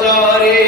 করে